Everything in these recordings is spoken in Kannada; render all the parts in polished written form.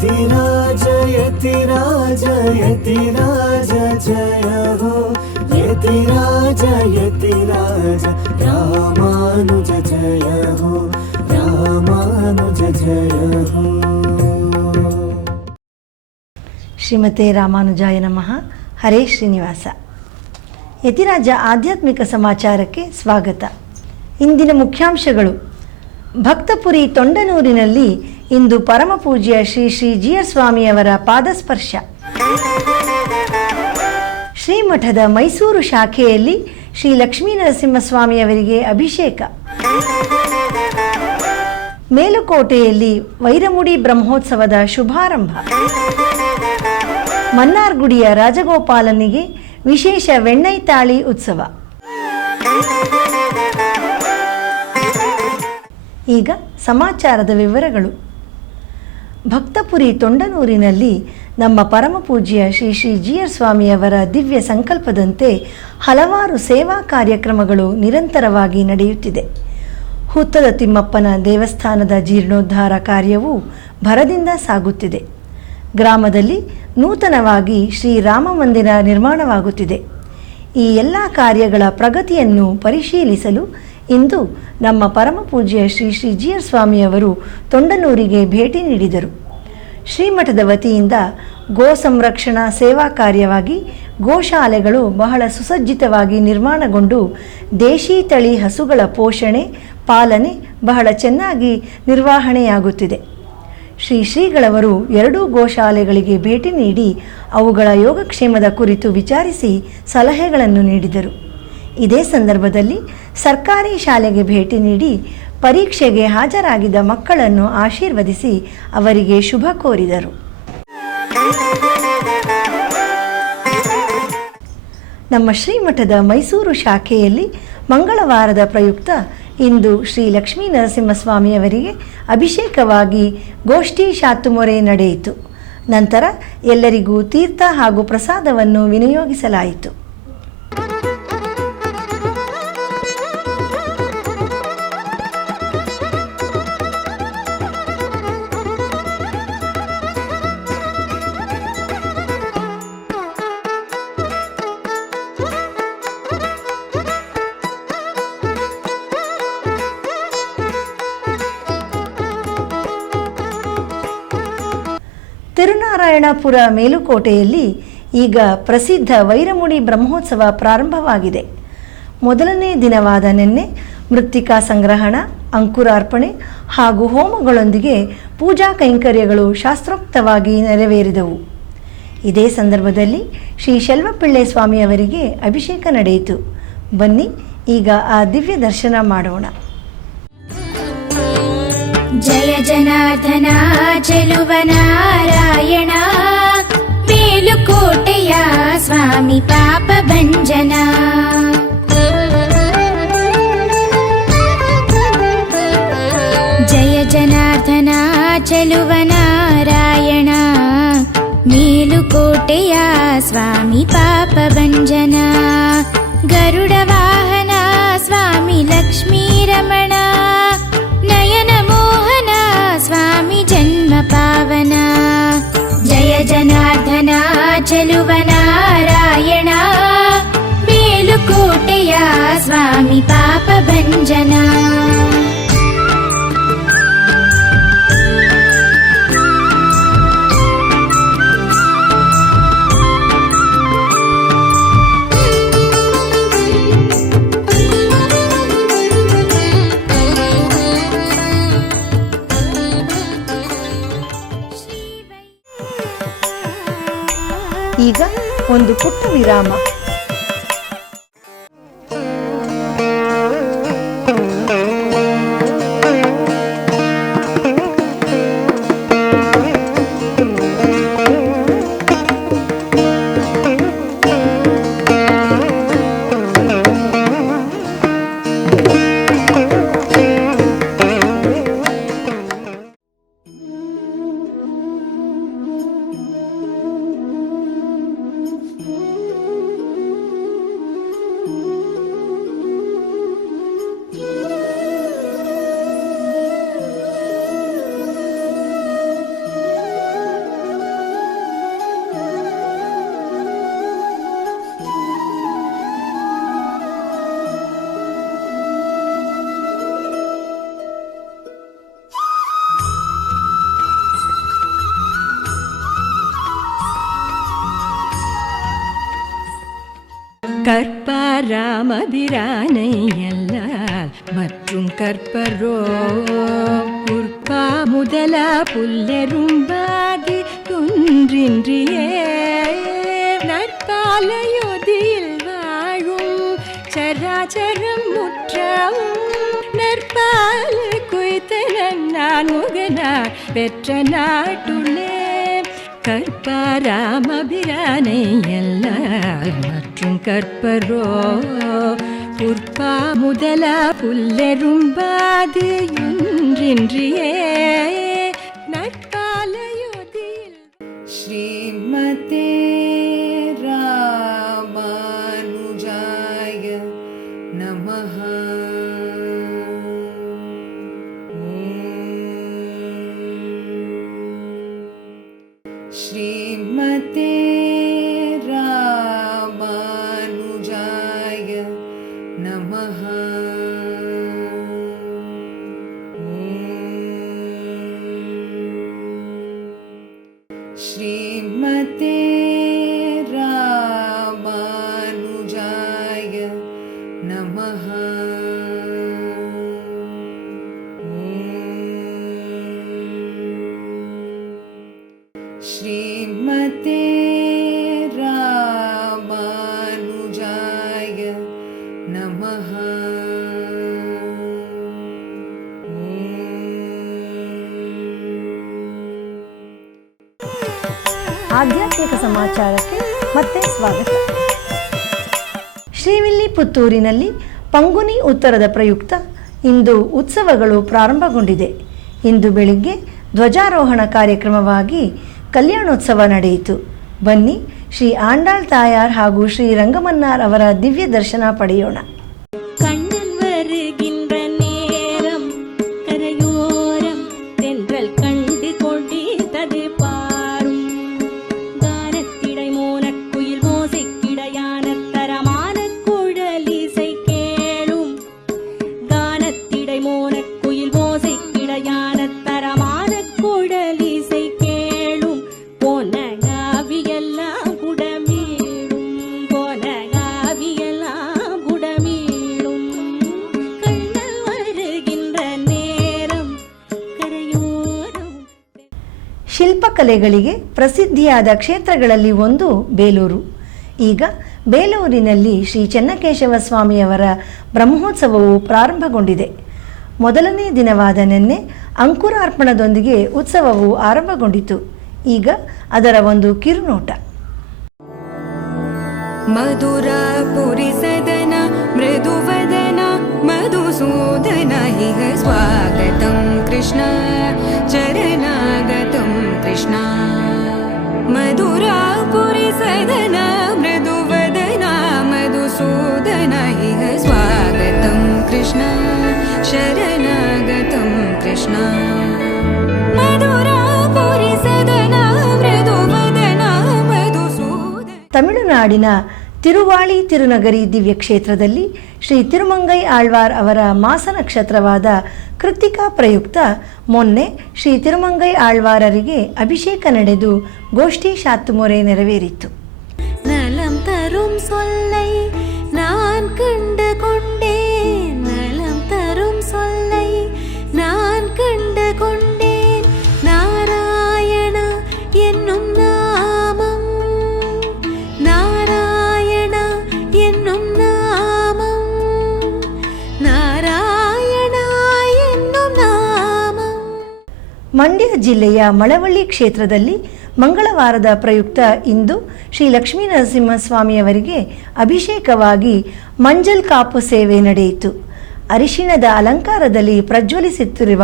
यतिराज यतिराज यतिराज जय हो यतिराज यतिराज रामानुज जय हो रामानुज जय हो। ಶ್ರೀಮತೆ ರಾಮಾನುಜಾಯ ನಮಃ. ಹರೇ ಶ್ರೀನಿವಾಸ. ಯತಿರಾಜ ಆಧ್ಯಾತ್ಮಿಕ ಸಮಾಚಾರಕ್ಕೆ ಸ್ವಾಗತ. ಇಂದಿನ ಮುಖ್ಯಾಂಶಗಳು. ಭಕ್ತಪುರಿ ತೊಂಡನೂರಿನಲ್ಲಿ ಇಂದು ಪರಮಪೂಜ್ಯ ಶ್ರೀ ಶ್ರೀ ಜಿಯರ್ ಸ್ವಾಮಿಯವರ ಪಾದಸ್ಪರ್ಶ. ಶ್ರೀಮಠದ ಮೈಸೂರು ಶಾಖೆಯಲ್ಲಿ ಶ್ರೀ ಲಕ್ಷ್ಮೀ ನರಸಿಂಹಸ್ವಾಮಿಯವರಿಗೆ ಅಭಿಷೇಕ. ಮೇಲುಕೋಟೆಯಲ್ಲಿ ವೈರಮುಡಿ ಬ್ರಹ್ಮೋತ್ಸವದ ಶುಭಾರಂಭ. ಮನ್ನಾರ್ಗುಡಿಯ ರಾಜಗೋಪಾಲನಿಗೆ ವಿಶೇಷ ವೆಣ್ಣೈತಾಳಿ ಉತ್ಸವ. ಈಗ ಸಮಾಚಾರದ ವಿವರಗಳು. ಭಕ್ತಪುರಿ ತೊಂಡನೂರಿನಲ್ಲಿ ನಮ್ಮ ಪರಮಪೂಜ್ಯ ಶ್ರೀ ಶ್ರೀ ಜಿಯರ್ ಸ್ವಾಮಿಯವರ ದಿವ್ಯ ಸಂಕಲ್ಪದಂತೆ ಹಲವಾರು ಸೇವಾ ಕಾರ್ಯಕ್ರಮಗಳು ನಿರಂತರವಾಗಿ ನಡೆಯುತ್ತಿದೆ. ಹುತ್ತದ ತಿಮ್ಮಪ್ಪನ ದೇವಸ್ಥಾನದ ಜೀರ್ಣೋದ್ಧಾರ ಕಾರ್ಯವೂ ಭರದಿಂದ ಸಾಗುತ್ತಿದೆ. ಗ್ರಾಮದಲ್ಲಿ ನೂತನವಾಗಿ ಶ್ರೀರಾಮ ಮಂದಿರ ನಿರ್ಮಾಣವಾಗುತ್ತಿದೆ. ಈ ಎಲ್ಲ ಕಾರ್ಯಗಳ ಪ್ರಗತಿಯನ್ನು ಪರಿಶೀಲಿಸಲು ಇಂದು ನಮ್ಮ ಪರಮಪೂಜ್ಯ ಶ್ರೀ ಶ್ರೀ ಜಿಯರ್ ಸ್ವಾಮಿಯವರು ತೊಂಡನೂರಿಗೆ ಭೇಟಿ ನೀಡಿದರು. ಶ್ರೀಮಠದ ವತಿಯಿಂದ ಗೋ ಸಂರಕ್ಷಣಾ ಸೇವಾ ಕಾರ್ಯವಾಗಿ ಗೋಶಾಲೆಗಳು ಬಹಳ ಸುಸಜ್ಜಿತವಾಗಿ ನಿರ್ಮಾಣಗೊಂಡು ದೇಶೀ ತಳಿ ಹಸುಗಳ ಪೋಷಣೆ ಪಾಲನೆ ಬಹಳ ಚೆನ್ನಾಗಿ ನಿರ್ವಹಣೆಯಾಗುತ್ತಿದೆ. ಶ್ರೀಗಳವರು 2 ಗೋಶಾಲೆಗಳಿಗೆ ಭೇಟಿ ನೀಡಿ ಅವುಗಳ ಯೋಗಕ್ಷೇಮದ ಕುರಿತು ವಿಚಾರಿಸಿ ಸಲಹೆಗಳನ್ನು ನೀಡಿದರು. ಇದೇ ಸಂದರ್ಭದಲ್ಲಿ ಸರ್ಕಾರಿ ಶಾಲೆಗೆ ಭೇಟಿ ನೀಡಿ ಪರೀಕ್ಷೆಗೆ ಹಾಜರಾಗಿದ್ದ ಮಕ್ಕಳನ್ನು ಆಶೀರ್ವದಿಸಿ ಅವರಿಗೆ ಶುಭ ಕೋರಿದರು. ನಮ್ಮ ಶ್ರೀಮಠದ ಮೈಸೂರು ಶಾಖೆಯಲ್ಲಿ ಮಂಗಳವಾರದ ಪ್ರಯುಕ್ತ ಇಂದು ಶ್ರೀ ಲಕ್ಷ್ಮೀ ನರಸಿಂಹಸ್ವಾಮಿಯವರಿಗೆ ಅಭಿಷೇಕವಾಗಿ ಗೋಷ್ಠಿ ಶಾತುಮೊರೆ ನಡೆಯಿತು. ನಂತರ ಎಲ್ಲರಿಗೂ ತೀರ್ಥ ಹಾಗೂ ಪ್ರಸಾದವನ್ನು ವಿನಿಯೋಗಿಸಲಾಯಿತು. ತಿರುನಾರಾಯಣಪುರ ಮೇಲುಕೋಟೆಯಲ್ಲಿ ಈಗ ಪ್ರಸಿದ್ಧ ವೈರಮುಡಿ ಬ್ರಹ್ಮೋತ್ಸವ ಪ್ರಾರಂಭವಾಗಿದೆ. ಮೊದಲನೇ ದಿನವಾದ ನಿನ್ನೆ ಮೃತ್ತಿಕಾ ಸಂಗ್ರಹಣ, ಅಂಕುರಾರ್ಪಣೆ ಹಾಗೂ ಹೋಮಗಳೊಂದಿಗೆ ಪೂಜಾ ಕೈಂಕರ್ಯಗಳು ಶಾಸ್ತ್ರೋಕ್ತವಾಗಿ ನೆರವೇರಿದವು. ಇದೇ ಸಂದರ್ಭದಲ್ಲಿ ಶ್ರೀ ಶೆಲ್ವಪಿಳ್ಳೆ ಸ್ವಾಮಿಯವರಿಗೆ ಅಭಿಷೇಕ ನಡೆಯಿತು. ಬನ್ನಿ ಈಗ ಆ ದಿವ್ಯ ದರ್ಶನ ಮಾಡೋಣ. ಜಯ ಜನಾರ್ದನ ಚೆಲುವ ನಾರಾಯಣ, ಮೇಲುಕೋಟೆಯ ಸ್ವಾಮಿ ಪಾಪ ಭಂಜನ. ಜಯ ಜನಾರ್ದನ ಚೆಲುವ ನಾರಾಯಣ, ಮೇಲುಕೋಟೆಯ ಸ್ವಾಮಿ ಪಾಪ ಭಂಜನ. ಗರುಡ ವಾಹನ ಸ್ವಾಮಿ ಲಕ್ಷ್ಮೀ ರಮಣ, ನಯನ ಮೋಹನ ಸ್ವಾಮಿ ಜನ್ಮ ಪಾವನ. ಜಯ ಜನಾರ್ದನ ಚೆಲುವ ನಾರಾಯಣ, ಮೇಲುಕೋಟೆಯ ಸ್ವಾಮಿ ಪಾಪ ಭಂಜನ. ಈಗ ಒಂದು ಪುಟ್ಟ ವಿರಾಮ. கற்பாராமபிரானையல்லால் மற்றும் கற்பரோ உற்பா முதல புல்லெரும்பாதி குன்றின்றியே நற்பாலையொதியில் வாழும் சராச்சரம் முற்றவும் நற்பால குய்த்த நான் முகனார் பெற்ற நாட்டுள்ளே கற்பாராமபிரானையல்லால் மற்றும் கற்பரோ உற்பா முதல புல்லெரும்பாது ஒன்றின்றியே நற்பாலையொதியில். ஸ்ரீமதே ராமானுஜாய நமஹ. ஸ்ரீமதே ராமானுஜாய நமஹ. ஸ்ரீமதே ராமானுஜாய நமஹ. ஸ்ரீமதே ராமானுஜாய நமஹ. ಆಧ್ಯಾತ್ಮಿಕ ಸಮಾಚಾರಕ್ಕೆ ಮತ್ತೆ ಸ್ವಾಗತ. ಶ್ರೀವಿಲ್ಲಿಪುತ್ತೂರಿನಲ್ಲಿ ಪಂಗುನಿ ಉತ್ತರದ ಪ್ರಯುಕ್ತ ಇಂದು ಉತ್ಸವಗಳು ಪ್ರಾರಂಭಗೊಂಡಿದೆ. ಇಂದು ಬೆಳಿಗ್ಗೆ ಧ್ವಜಾರೋಹಣ ಕಾರ್ಯಕ್ರಮವಾಗಿ ಕಲ್ಯಾಣೋತ್ಸವ ನಡೆಯಿತು. ಬನ್ನಿ ಶ್ರೀ ಆಂಡಾಳ್ ತಾಯಾರ್ ಹಾಗೂ ಶ್ರೀ ರಂಗಮನ್ನಾರ್ ಅವರ ದಿವ್ಯ ದರ್ಶನ ಪಡೆಯೋಣ. கண்ணன் வருகின்ற நேரம் கரையோரம் தென்றல் கண்டு கொண்டிருந்தது பாரும் கானத்திடை மோனக்குயில் ஓசை கிடையான தரமான குழலிசை கேளும் கானத்திடை மோனக்குயில் ஓசை கிடையான தரமான குழலிசை கேளும் பொன்னகாவியெல்லாம் புடமீடும் பொன்னகாவியெல்லாம் புடமீடும் கண்ணல் வருகின்ற நேரம் கரையோரம். ಶಿಲ್ಪಕಲೆಗಳಿಗೆ ಪ್ರಸಿದ್ಧಿಯಾದ ಕ್ಷೇತ್ರಗಳಲ್ಲಿ ಒಂದು ಬೇಲೂರು. ಈಗ ಬೇಲೂರಿನಲ್ಲಿ ಶ್ರೀ ಚೆನ್ನಕೇಶವ ಸ್ವಾಮಿಯವರ ಬ್ರಹ್ಮೋತ್ಸವವು ಪ್ರಾರಂಭಗೊಂಡಿದೆ. ಮೊದಲನೇ ದಿನವಾದ ನಿನ್ನೆ ಅಂಕುರಾರ್ಪಣದೊಂದಿಗೆ ಉತ್ಸವವು ಆರಂಭಗೊಂಡಿತು. ಈಗ ಅದರ ಒಂದು ಕಿರುನೋಟ. ಮಧುರಾಪುರಿ ಸದನ ಮೃದುವದನ ಮಧುಸೂದನ ಇಹ ಸ್ವಾಗತಂ ಕೃಷ್ಣ ಚರಣಾಗತಂ ಕೃಷ್ಣ. ಮಧುರಾಪುರಿ ಸದನ ಮೃದುವದನ ಮಧುಸೂದನ ಇಹ ಸ್ವಾಗತಂ ಕೃಷ್ಣ ಶರಣಾಗತಂ ಕೃಷ್ಣ. ಮಧುರಾಪುರಿ ಸದನ ಮೃದುವದನ ಮಧುಸೂದನ. ತಮಿಳುನಾಡಿನ ತಿರುವಾಳಿ ತಿರುನಗರಿ ದಿವ್ಯ ಕ್ಷೇತ್ರದಲ್ಲಿ ಶ್ರೀ ತಿರುಮಂಗೈ ಆಳ್ವಾರ್ ಅವರ ಮಾಸ ನಕ್ಷತ್ರವಾದ ಕೃತ್ತಿಕಾ ಪ್ರಯುಕ್ತ ಮೊನ್ನೆ ಶ್ರೀ ತಿರುಮಂಗೈ ಆಳ್ವಾರರಿಗೆ ಅಭಿಷೇಕ ನಡೆದು ಗೋಷ್ಠಿ ಶಾತ್ತುಮೊರೆ ನೆರವೇರಿತು. நலம் தரும் சொல்லை நான் கண்டு கொண்டேன் நலம் தரும் சொல்லை நான் கண்டு கொண்டேன் நாராயண என்னும் நாமம் நாராயண என்னும் நாமம் நாராயಣ என்னும் நாமம். ಮಂಡ್ಯ ಜಿಲ್ಲೆಯ ಮಳವಳ್ಳಿ ಕ್ಷೇತ್ರದಲ್ಲಿ ಮಂಗಳವಾರದ ಪ್ರಯುಕ್ತ ಇಂದು ಶ್ರೀ ಲಕ್ಷ್ಮೀ ನರಸಿಂಹಸ್ವಾಮಿಯವರಿಗೆ ಅಭಿಷೇಕವಾಗಿ ಮಂಜಲ್ ಕಾಪು ಸೇವೆ ನಡೆಯಿತು. ಅರಿಶಿಣದ ಅಲಂಕಾರದಲ್ಲಿ ಪ್ರಜ್ವಲಿಸುತ್ತಿರುವ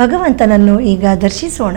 ಭಗವಂತನನ್ನು ಈಗ ದರ್ಶಿಸೋಣ.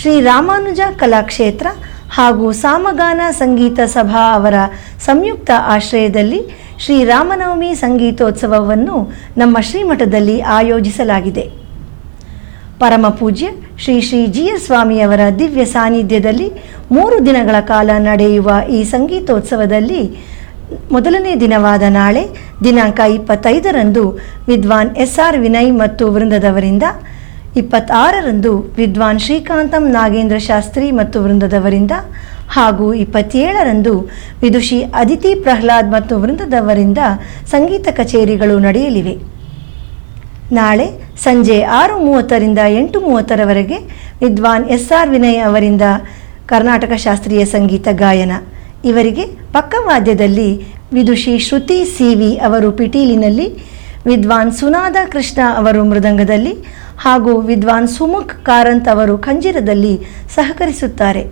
ಶ್ರೀ ರಾಮಾನುಜ ಕಲಾಕ್ಷೇತ್ರ ಹಾಗೂ ಸಾಮಗಾನ ಸಂಗೀತ ಸಭಾ ಅವರ ಸಂಯುಕ್ತ ಆಶ್ರಯದಲ್ಲಿ ಶ್ರೀ ರಾಮನವಮಿ ಸಂಗೀತೋತ್ಸವವನ್ನು ನಮ್ಮ ಶ್ರೀಮಠದಲ್ಲಿ ಆಯೋಜಿಸಲಾಗಿದೆ. ಪರಮ ಪೂಜ್ಯ ಶ್ರೀ ಶ್ರೀ ಜಿ ಎಸ್ ಸ್ವಾಮಿಯವರ ದಿವ್ಯ ಸಾನ್ನಿಧ್ಯದಲ್ಲಿ 3 ದಿನಗಳ ಕಾಲ ನಡೆಯುವ ಈ ಸಂಗೀತೋತ್ಸವದಲ್ಲಿ ಮೊದಲನೇ ದಿನವಾದ ನಾಳೆ ದಿನಾಂಕ 25ರಂದು ವಿದ್ವಾನ್ SR ವಿನಯ್ ಮತ್ತು ವೃಂದದವರಿಂದ, 26ರಂದು ವಿದ್ವಾನ್ ಶ್ರೀಕಾಂತಂ ನಾಗೇಂದ್ರ ಶಾಸ್ತ್ರಿ ಮತ್ತು ವೃಂದದವರಿಂದ ಹಾಗೂ 27ರಂದು ವಿದುಷಿ ಅದಿತಿ ಪ್ರಹ್ಲಾದ್ ಮತ್ತು ವೃಂದದವರಿಂದ ಸಂಗೀತ ಕಚೇರಿಗಳು ನಡೆಯಲಿವೆ. ನಾಳೆ ಸಂಜೆ 6:30ರಿಂದ 8:30ರವರೆಗೆ ವಿದ್ವಾನ್ SR ವಿನಯ್ ಅವರಿಂದ ಕರ್ನಾಟಕ ಶಾಸ್ತ್ರೀಯ ಸಂಗೀತ ಗಾಯನ. ಇವರಿಗೆ ಪಕ್ಕವಾದ್ಯದಲ್ಲಿ ವಿದುಷಿ ಶ್ರುತಿ CV ಅವರು ಪಿಟೀಲಿನಲ್ಲಿ, ವಿದ್ವಾನ್ ಸುನಾದ ಕೃಷ್ಣ ಅವರು ಮೃದಂಗದಲ್ಲಿ ಹಾಗೂ ವಿದ್ವಾನ್ ಸುಮುಖ್ ಕಾರಂತ್ ಅವರು ಖಂಜಿರದಲ್ಲಿ ಸಹಕರಿಸುತ್ತಾರೆ.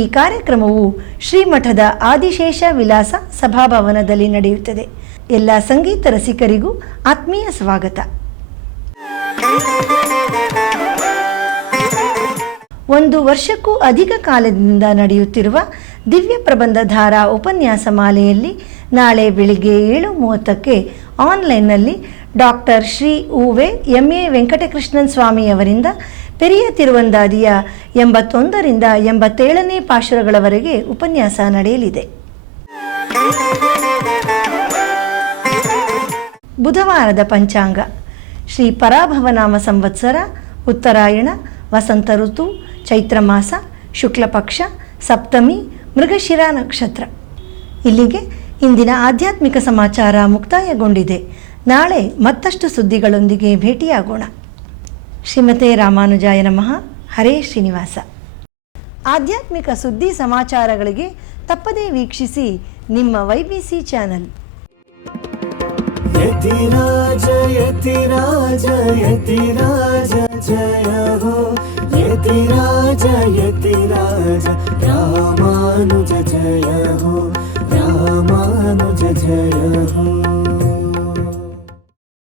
ಈ ಕಾರ್ಯಕ್ರಮವು ಶ್ರೀಮಠದ ಆದಿಶೇಷ ವಿಲಾಸ ಸಭಾಭವನದಲ್ಲಿ ನಡೆಯುತ್ತದೆ. ಎಲ್ಲ ಸಂಗೀತ ರಸಿಕರಿಗೂ ಆತ್ಮೀಯ ಸ್ವಾಗತ. ಒಂದು ವರ್ಷಕ್ಕೂ ಅಧಿಕ ಕಾಲದಿಂದ ನಡೆಯುತ್ತಿರುವ ದಿವ್ಯ ಪ್ರಬಂಧ ಧಾರಾ ಉಪನ್ಯಾಸ ಮಾಲೆಯಲ್ಲಿ ನಾಳೆ ಬೆಳಿಗ್ಗೆ 7:30ಕ್ಕೆ ಆನ್ಲೈನ್ನಲ್ಲಿ ಡಾಕ್ಟರ್ ಶ್ರೀ ಉವೆ MA ವೆಂಕಟಕೃಷ್ಣನ್ ಸ್ವಾಮಿಯವರಿಂದ ಪೆರಿಯ ತಿರುವಂದಾದಿಯ 81ರಿಂದ 87ನೇ ಪಾಶುರಗಳವರೆಗೆ ಉಪನ್ಯಾಸ ನಡೆಯಲಿದೆ. ಬುಧವಾರದ ಪಂಚಾಂಗ: ಶ್ರೀ ಪರಾಭವನಾಮ ಸಂವತ್ಸರ, ಉತ್ತರಾಯಣ, ವಸಂತ ಋತು, ಚೈತ್ರ ಮಾಸ, ಶುಕ್ಲ ಪಕ್ಷ, ಸಪ್ತಮಿ, ಮೃಗಶಿರ ನಕ್ಷತ್ರ. ಇಲ್ಲಿಗೆ ಇಂದಿನ ಆಧ್ಯಾತ್ಮಿಕ ಸಮಾಚಾರ ಮುಕ್ತಾಯಗೊಂಡಿದೆ. ನಾಳೆ ಮತ್ತಷ್ಟು ಸುದ್ದಿಗಳೊಂದಿಗೆ ಭೇಟಿಯಾಗೋಣ. ಶ್ರೀಮತೆ ರಾಮಾನುಜಾಯ ನಮಃ. ಹರೇ ಶ್ರೀನಿವಾಸ. ಆಧ್ಯಾತ್ಮಿಕ ಸುದ್ದಿ ಸಮಾಚಾರಗಳಿಗೆ ತಪ್ಪದೇ ವೀಕ್ಷಿಸಿ ನಿಮ್ಮ YBC ಚಾನಲ್. ಯತಿರಾಜ ಯತಿರಾಜ ಯತಿರಾಜ ಜಯ ಹೋ, ಯತಿರಾಜ ಯತಿರಾಜ ರಾಮಾನುಜ ಜಯ ಹೋ, ರಾಮಾನುಜ ಜಯ ಹೋ.